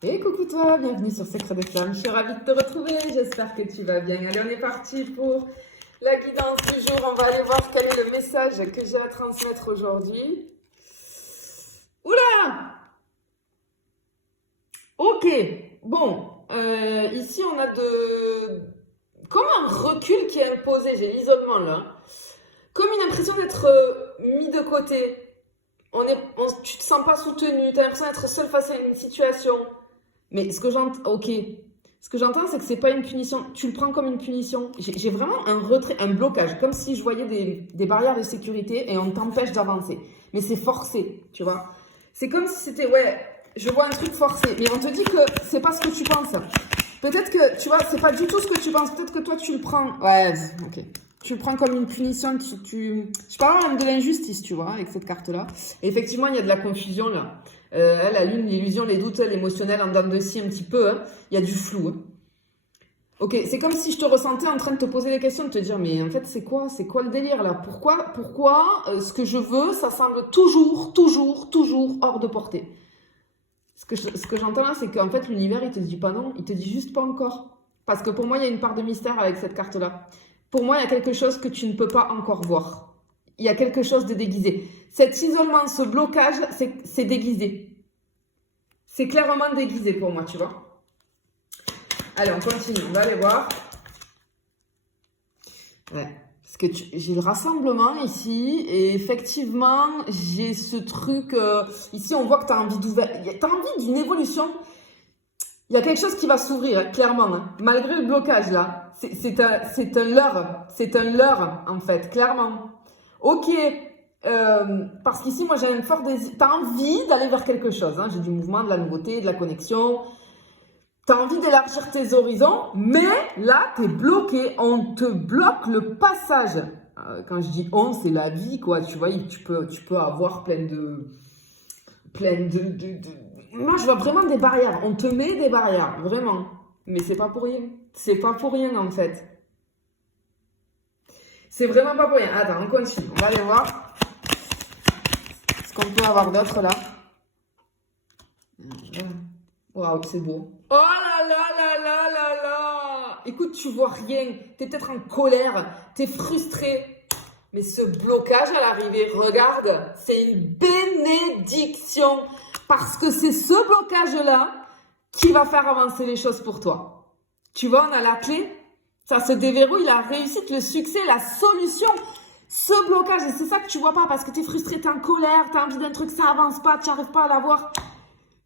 Et coucou toi, bienvenue sur Secret des Flammes. Je suis ravie de te retrouver, j'espère que tu vas bien. Allez, on est parti pour la guidance du jour. On va aller voir quel est le message que j'ai à transmettre aujourd'hui. Oula! Ok, bon, ici on a comme un recul qui est imposé, j'ai l'isolement là. Comme une impression d'être mis de côté. Tu te sens pas soutenu, tu as l'impression d'être seul face à une situation. Mais ce que j'entends, ok. Ce que j'entends, c'est que c'est pas une punition. Tu le prends comme une punition. J'ai vraiment un retrait, un blocage, comme si je voyais des barrières de sécurité et on t'empêche d'avancer. Mais c'est forcé, tu vois. C'est comme si c'était, ouais, je vois un truc forcé. Mais on te dit que c'est pas ce que tu penses. Peut-être que, tu vois, c'est pas du tout ce que tu penses. Peut-être que toi, tu le prends. Ouais, ok. Tu le prends comme une punition. Je parle même de l'injustice, tu vois, avec cette carte-là. Et effectivement, il y a de la confusion là. La lune, l'illusion, les doutes, l'émotionnel en dents de scie un petit peu. Hein. Il y a du flou. Hein. Ok, c'est comme si je te ressentais en train de te poser des questions, de te dire, mais en fait, c'est quoi le délire là? Pourquoi ce que je veux, ça semble toujours hors de portée? Ce que j'entends là, c'est qu'en fait, l'univers, il te dit pas non, il te dit juste pas encore. Parce que pour moi, il y a une part de mystère avec cette carte-là. Pour moi, il y a quelque chose que tu ne peux pas encore voir. Il y a quelque chose de déguisé. Cet isolement, ce blocage, c'est déguisé. C'est clairement déguisé pour moi, tu vois. Allez, on continue, on va aller voir. Ouais. Parce que j'ai le rassemblement ici, et effectivement, j'ai ce truc... ici, on voit que tu as envie d'ouvrir... Tu as envie d'une évolution. Il y a quelque chose qui va s'ouvrir, clairement. Hein. Malgré le blocage, là. C'est un leurre. C'est un leurre, en fait, clairement. Ok. Parce qu'ici, moi, j'ai un fort désir. Tu as envie d'aller vers quelque chose. Hein. J'ai du mouvement, de la nouveauté, de la connexion. Tu as envie d'élargir tes horizons, mais là, tu es bloqué. On te bloque le passage. Quand je dis on, c'est la vie, quoi. Tu vois, tu peux avoir plein de... Moi, je vois vraiment des barrières. On te met des barrières, vraiment. Mais c'est pas pour rien. C'est pas pour rien, en fait. C'est vraiment pas pour rien. Attends, on continue. On va aller voir ce qu'on peut avoir d'autre, là. Waouh, c'est beau. Oh là là là là là là! Écoute, tu vois rien. T'es peut-être en colère. T'es frustré. Mais ce blocage à l'arrivée, regarde, c'est une bénédiction. Parce que c'est ce blocage-là qui va faire avancer les choses pour toi. Tu vois, on a la clé. Ça se déverrouille, la réussite, le succès, la solution. Ce blocage, et c'est ça que tu vois pas parce que t'es frustré, t'es en colère, t'as envie d'un truc, ça avance pas, tu n'arrives pas à l'avoir.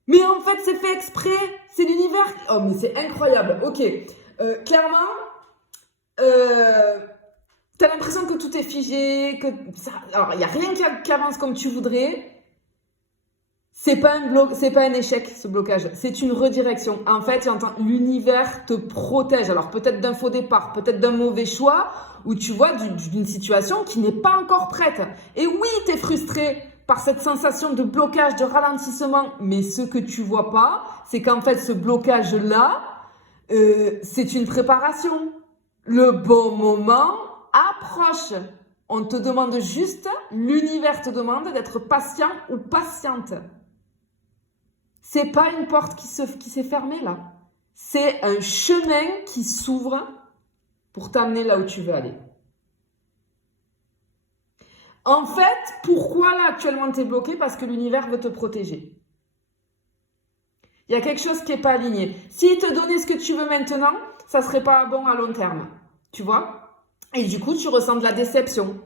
Mais en fait, c'est fait exprès. C'est l'univers. Oh, mais c'est incroyable. Ok. Clairement, t'as l'impression que tout est figé, que ça... Alors, il n'y a rien qui avance comme tu voudrais. C'est pas un échec, ce blocage. C'est une redirection. En fait, l'univers te protège. Alors, peut-être d'un faux départ, peut-être d'un mauvais choix, ou tu vois, d'une situation qui n'est pas encore prête. Et oui, t'es frustré par cette sensation de blocage, de ralentissement. Mais ce que tu vois pas, c'est qu'en fait, ce blocage-là, c'est une préparation. Le bon moment approche. On te demande juste, l'univers te demande d'être patient ou patiente. C'est pas une porte qui s'est fermée là. C'est un chemin qui s'ouvre pour t'amener là où tu veux aller. En fait, pourquoi là actuellement tu es bloqué? Parce que l'univers veut te protéger. Il y a quelque chose qui n'est pas aligné. S'il te donnait ce que tu veux maintenant, ça ne serait pas bon à long terme. Tu vois? Et du coup, tu ressens de la déception.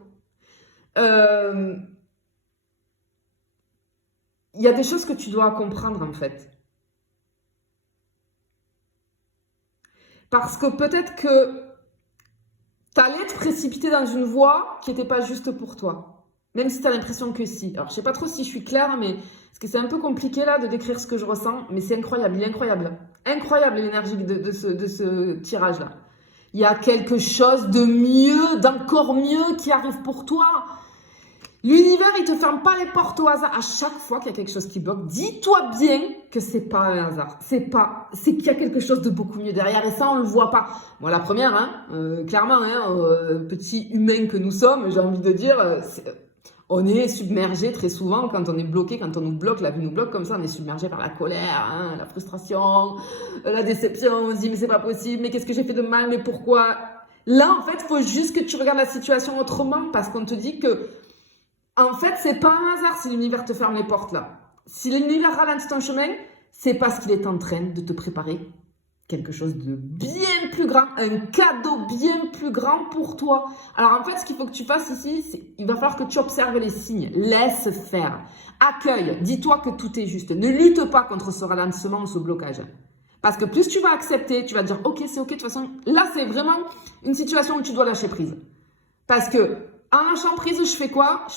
Il y a des choses que tu dois comprendre en fait. Parce que peut-être que tu allais te précipiter dans une voie qui n'était pas juste pour toi. Même si tu as l'impression que si. Alors, je sais pas trop si je suis claire, mais parce que c'est un peu compliqué là de décrire ce que je ressens, mais c'est incroyable, il est incroyable. Incroyable l'énergie de ce tirage-là. Il y a quelque chose de mieux, d'encore mieux qui arrive pour toi. L'univers, il te ferme pas les portes au hasard. À chaque fois qu'il y a quelque chose qui bloque, dis-toi bien que c'est pas un hasard. C'est qu'il y a quelque chose de beaucoup mieux derrière. Et ça, on le voit pas. Moi, la première, hein, clairement, hein, petit humain que nous sommes, j'ai envie de dire, On est submergé très souvent quand on est bloqué, quand on nous bloque, la vie nous bloque comme ça, on est submergé par la colère, hein, la frustration, la déception, on se dit mais c'est pas possible, mais qu'est-ce que j'ai fait de mal, mais pourquoi? Là, en fait, il faut juste que tu regardes la situation autrement parce qu'on te dit que, en fait, c'est pas un hasard si l'univers te ferme les portes là. Si l'univers ralentit ton chemin, c'est parce qu'il est en train de te préparer quelque chose de bien plus grand, un cadeau bien plus grand pour toi. Alors en fait, ce qu'il faut que tu fasses ici, c'est il va falloir que tu observes les signes. Laisse faire. Accueille. Dis-toi que tout est juste. Ne lutte pas contre ce ralentissement ou ce blocage. Parce que plus tu vas accepter, tu vas dire ok, c'est ok. De toute façon, là, c'est vraiment une situation où tu dois lâcher prise. Parce que en lâchant prise, je fais quoi?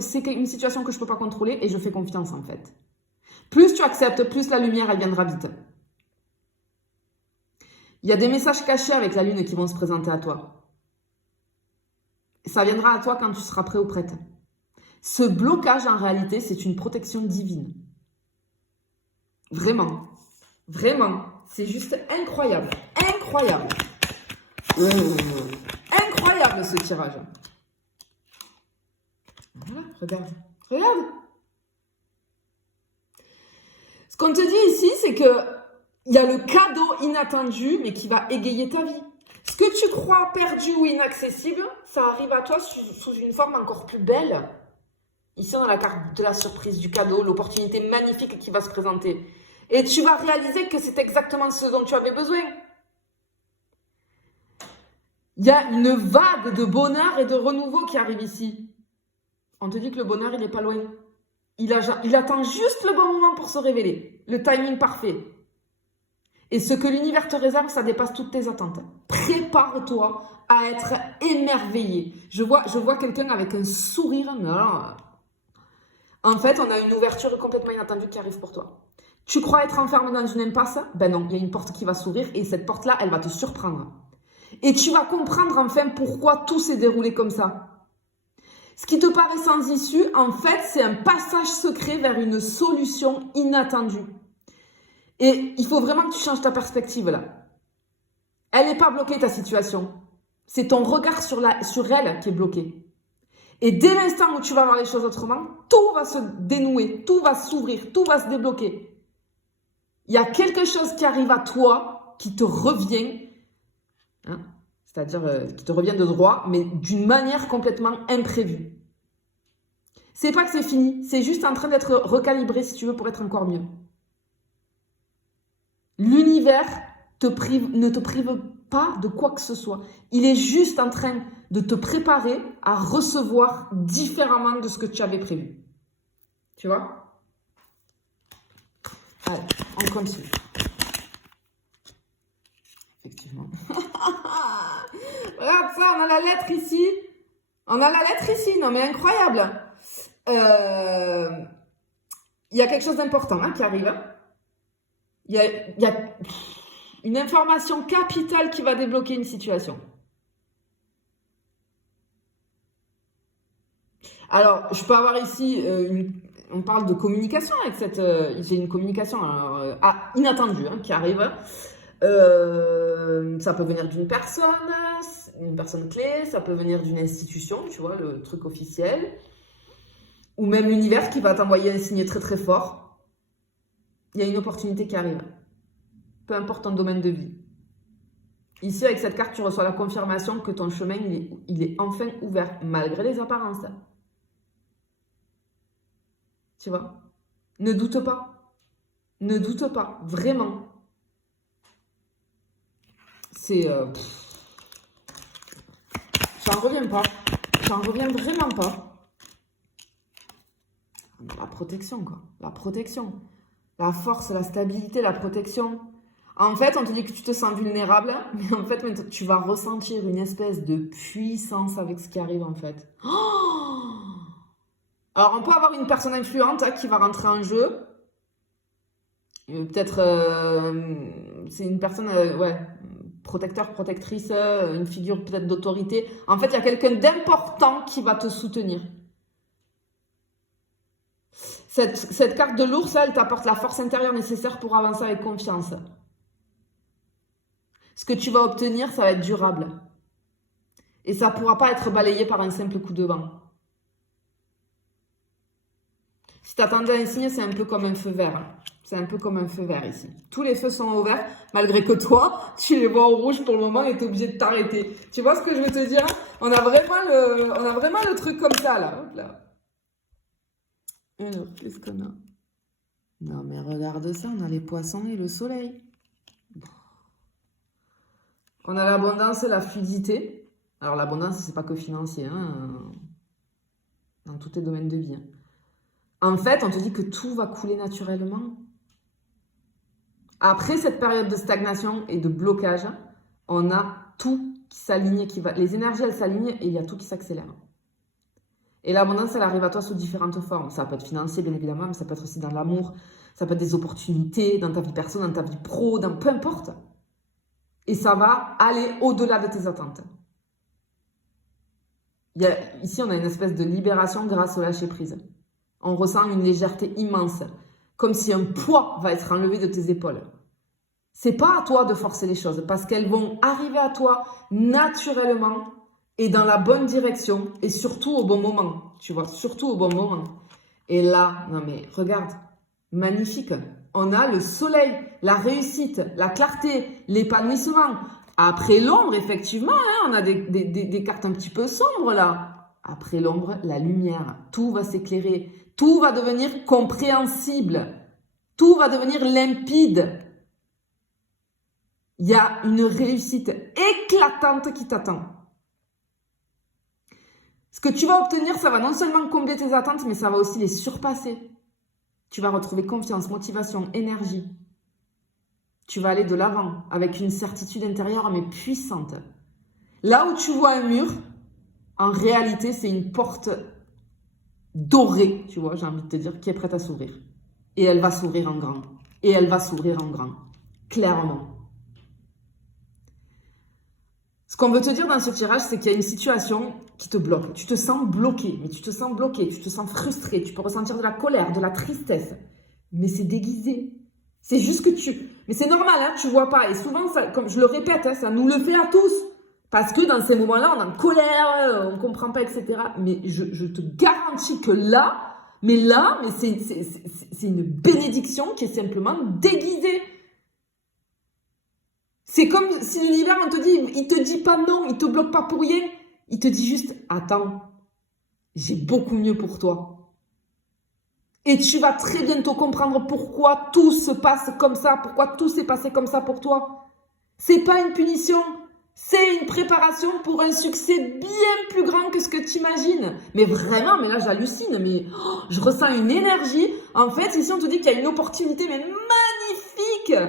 C'est une situation que je peux pas contrôler et je fais confiance en fait. Plus tu acceptes, plus la lumière, elle viendra vite. Il y a des messages cachés avec la lune qui vont se présenter à toi. Ça viendra à toi quand tu seras prêt ou prête. Ce blocage, en réalité, c'est une protection divine. Vraiment. Vraiment. C'est juste incroyable. Incroyable. Incroyable ce tirage. Voilà, regarde. Regarde. Ce qu'on te dit ici, c'est que il y a le cadeau inattendu, mais qui va égayer ta vie. Ce que tu crois perdu ou inaccessible, ça arrive à toi sous une forme encore plus belle. Ici, on a la carte de la surprise, du cadeau, l'opportunité magnifique qui va se présenter. Et tu vas réaliser que c'est exactement ce dont tu avais besoin. Il y a une vague de bonheur et de renouveau qui arrive ici. On te dit que le bonheur, il n'est pas loin. Il attend juste le bon moment pour se révéler. Le timing parfait. Et ce que l'univers te réserve, ça dépasse toutes tes attentes. Prépare-toi à être émerveillé. Je vois quelqu'un avec un sourire. Mais alors, en fait, on a une ouverture complètement inattendue qui arrive pour toi. Tu crois être enfermé dans une impasse? Ben non, il y a une porte qui va s'ouvrir et cette porte-là, elle va te surprendre. Et tu vas comprendre enfin pourquoi tout s'est déroulé comme ça. Ce qui te paraît sans issue, en fait, c'est un passage secret vers une solution inattendue. Et il faut vraiment que tu changes ta perspective là. Elle n'est pas bloquée ta situation. C'est ton regard sur elle qui est bloqué. Et dès l'instant où tu vas voir les choses autrement, tout va se dénouer, tout va s'ouvrir, tout va se débloquer. Il y a quelque chose qui arrive à toi qui te revient, hein, c'est-à-dire qui te revient de droit, mais d'une manière complètement imprévue. C'est pas que c'est fini, c'est juste en train d'être recalibré si tu veux pour être encore mieux. L'univers ne te prive pas de quoi que ce soit. Il est juste en train de te préparer à recevoir différemment de ce que tu avais prévu. Tu vois? Allez, on continue. Effectivement. Regarde ça, on a la lettre ici. On a la lettre ici, non mais incroyable. Il y a quelque chose d'important qui arrive. Il y a une information capitale qui va débloquer une situation. Alors, je peux avoir ici, on parle de communication avec cette... j'ai une communication inattendue qui arrive. Ça peut venir d'une personne clé, ça peut venir d'une institution, tu vois, le truc officiel. Ou même l'univers qui va t'envoyer un signe très très fort. Il y a une opportunité qui arrive. Peu importe ton domaine de vie. Ici, avec cette carte, tu reçois la confirmation que ton chemin, il est enfin ouvert, malgré les apparences. Tu vois? Ne doute pas. Ne doute pas. Vraiment. C'est... J'en reviens pas. J'en reviens vraiment pas. La protection, quoi. La protection. La force, la stabilité, la protection. En fait, on te dit que tu te sens vulnérable, mais en fait, tu vas ressentir une espèce de puissance avec ce qui arrive, en fait. Oh, alors, on peut avoir une personne influente qui va rentrer en jeu. Peut-être, c'est une personne, protecteur, protectrice, une figure peut-être d'autorité. En fait, il y a quelqu'un d'important qui va te soutenir. Cette carte de l'ours, elle t'apporte la force intérieure nécessaire pour avancer avec confiance. Ce que tu vas obtenir, ça va être durable. Et ça ne pourra pas être balayé par un simple coup de vent. t'attendais à un signe, c'est un peu comme un feu vert. C'est un peu comme un feu vert ici. Tous les feux sont au vert, malgré que toi, tu les vois au rouge pour le moment et t'es obligé de t'arrêter. Tu vois ce que je veux te dire? On a vraiment le truc comme ça, là. Hop là. Alors, qu'est-ce qu'on a? Non, mais regarde ça, on a les poissons et le soleil. On a l'abondance et la fluidité. Alors, l'abondance, c'est pas que financier, hein, dans tous tes domaines de vie. Hein. En fait, on te dit que tout va couler naturellement. Après cette période de stagnation et de blocage, on a tout qui s'aligne, les énergies, elles s'alignent et il y a tout qui s'accélère. Et l'abondance, elle arrive à toi sous différentes formes. Ça peut être financier, bien évidemment, mais ça peut être aussi dans l'amour, ça peut être des opportunités dans ta vie perso, dans ta vie pro, dans peu importe. Et ça va aller au-delà de tes attentes. Ici, on a une espèce de libération grâce au lâcher-prise. On ressent une légèreté immense, comme si un poids va être enlevé de tes épaules. C'est pas à toi de forcer les choses, parce qu'elles vont arriver à toi naturellement et dans la bonne direction, et surtout au bon moment, tu vois, surtout au bon moment. Et là, non mais regarde, magnifique, on a le soleil, la réussite, la clarté, l'épanouissement. Après l'ombre, effectivement, hein, on a des cartes un petit peu sombres là. Après l'ombre, la lumière, tout va s'éclairer, tout va devenir compréhensible, tout va devenir limpide. Il y a une réussite éclatante qui t'attend. Ce que tu vas obtenir, ça va non seulement combler tes attentes, mais ça va aussi les surpasser. Tu vas retrouver confiance, motivation, énergie. Tu vas aller de l'avant avec une certitude intérieure, mais puissante. Là où tu vois un mur, en réalité, c'est une porte dorée, tu vois, j'ai envie de te dire, qui est prête à s'ouvrir. Et elle va s'ouvrir en grand. Et elle va s'ouvrir en grand. Clairement. Ce qu'on veut te dire dans ce tirage, c'est qu'il y a une situation qui te bloque. Tu te sens bloqué, mais tu te sens bloqué, tu te sens frustré, tu peux ressentir de la colère, de la tristesse. Mais c'est déguisé. C'est juste que Mais c'est normal, hein, tu vois pas. Et souvent, ça, comme je le répète, hein, ça nous le fait à tous. Parce que dans ces moments-là, on est en colère, on comprend pas, etc. Mais je te garantis que là, c'est une bénédiction qui est simplement déguisée. C'est comme si l'univers, il te dit pas non, il te bloque pas pour rien. Il te dit juste, attends, j'ai beaucoup mieux pour toi. Et tu vas très bientôt comprendre pourquoi tout se passe comme ça, pourquoi tout s'est passé comme ça pour toi. C'est pas une punition, c'est une préparation pour un succès bien plus grand que ce que tu imagines. Mais vraiment, mais là j'hallucine, mais je ressens une énergie. En fait, ici on te dit qu'il y a une opportunité mais magnifique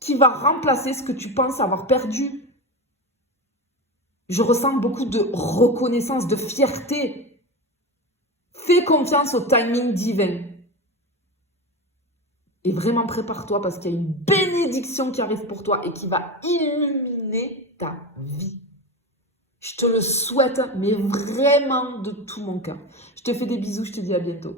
qui va remplacer ce que tu penses avoir perdu. Je ressens beaucoup de reconnaissance, de fierté. Fais confiance au timing divin. Et vraiment prépare-toi parce qu'il y a une bénédiction qui arrive pour toi et qui va illuminer ta vie. Je te le souhaite, mais vraiment de tout mon cœur. Je te fais des bisous, je te dis à bientôt.